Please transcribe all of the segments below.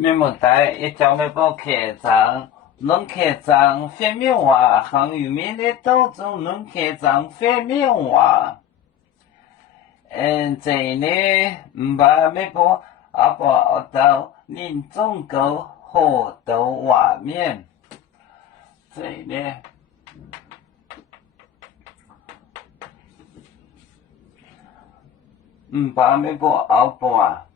面目带一叫面包开张，能开张翻面话，行语面的当中能开张翻面话。这呢，把面包阿包到林中狗河道外面，这呢。把面包阿包。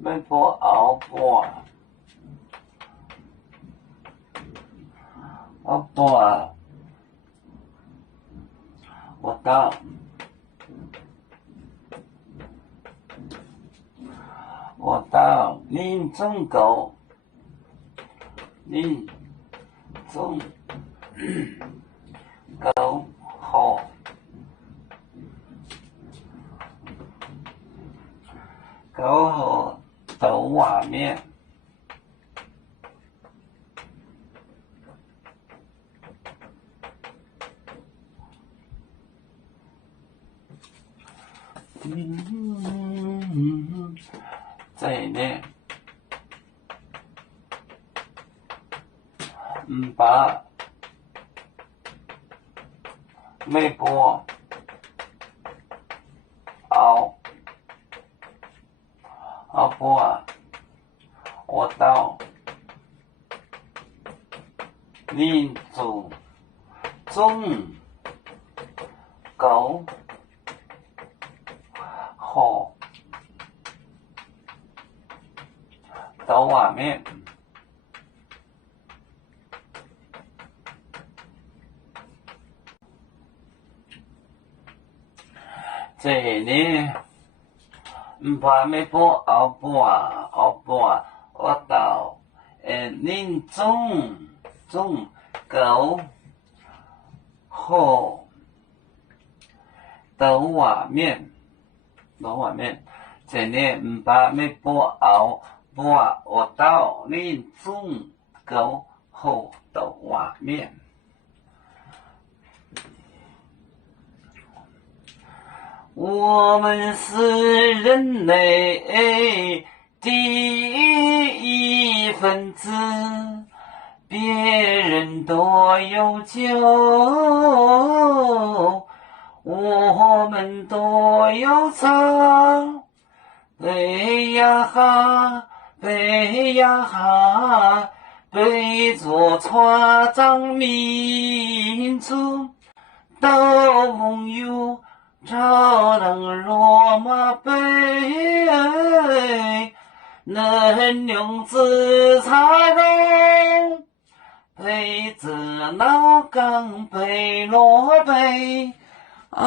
面包熬包，熬包，我到林中狗，林中狗河道外面。这呢，把面包熬包，我到林中狗河道外面。这呢，把面包熬包，我到林中狗河道外面，这呢，把面包熬包，我到林中狗河道外面。我们是人类第一分子，别人都有酒，我们都有茶。背呀哈，背呀哈，背着船长民族都梦有。朝人罗马杯，能用紫茶容，配子老岗背罗杯啊。